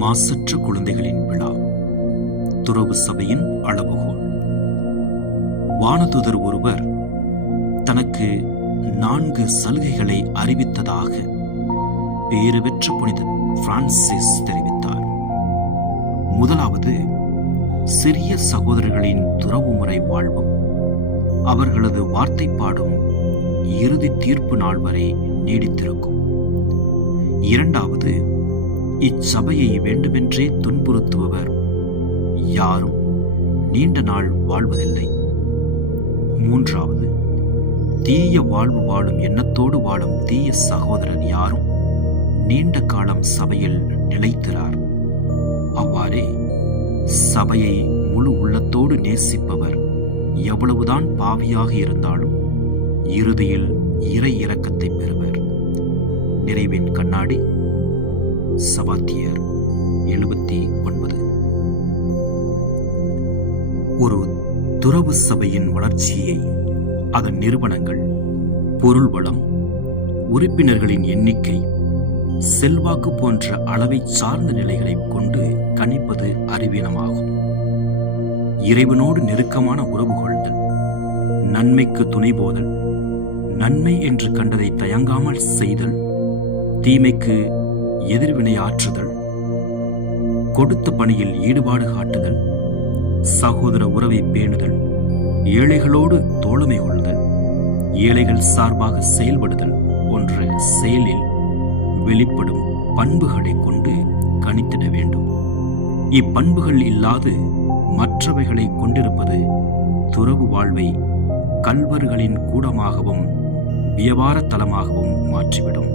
மாசற்ற குழந்தைகளின் விழா. துறவு சபையின் அளவுகோல். வானதுதர் ஒருவர் தனக்கு 4 சலுகைகளை அறிவித்ததாக பேறு பெற்ற புனித பிரான்சிஸ் தெரிவித்தார். முதலாவது, சிறிய சகோதரர்களின் துறவு முறை வாழ்வும் அவர்களது வார்த்தைப்பாடும் இறுதி தீர்ப்பு நாள் வரை நீடித்திருக்கும். இரண்டாவது, இச்சபையை வேண்டுமென்றே துன்புறுத்துபவர் யாரும் நீண்ட நாள் வாழ்வதில்லை. மூன்றாவது, தீய வாழ்வு வாழும் எண்ணத்தோடு வாழும் தீய சகோதரர் யாரும் நீண்ட காலம் சபையில் நிலைத்திரார். அவ்வாறே சபையை முழு உள்ளத்தோடு நேசிப்பவர் எவ்வளவுதான் பாவியாக இருந்தாலும் இறுதியில் இறை இரக்கத்தை பெறுவர். நிறைவின் கண்ணாடி, சபாத்தியர் 79. ஒரு துறவு சபையின் வளர்ச்சியை அதன் நிறுவனங்கள், பொருள் வளம், உறுப்பினர்களின் எண்ணிக்கை, செல்வாக்கு போன்ற அளவை சார்ந்த நிலைகளை கொண்டு கணிப்பது அறிவீனமாகும். இறைவனோடு நெருக்கமான உறவு கொள்தல், நன்மைக்கு துணை போதல், நன்மை என்று கண்டதை தயங்காமல் செய்தல், தீமைக்கு எதிர்வினை ஆற்றுதல், கொடுத்த பணியில் ஈடுபாடு காட்டுதல், சகோதர உறவை பேணுதல், ஏழைகளோடு தோழமை கொள்ளுதல், ஏழைகள் சார்பாக செயல்படுதல் போன்ற செயலில் வெளிப்படும் பண்புகளை கொண்டு கணித்திட வேண்டும். இப்பண்புகள் இல்லாது மற்றவைகளை கொண்டிருப்பது துறவு வாழ்வை கல்வர்களின் கூடமாகவும் வியாபார தலமாகவும் மாற்றிவிடும்.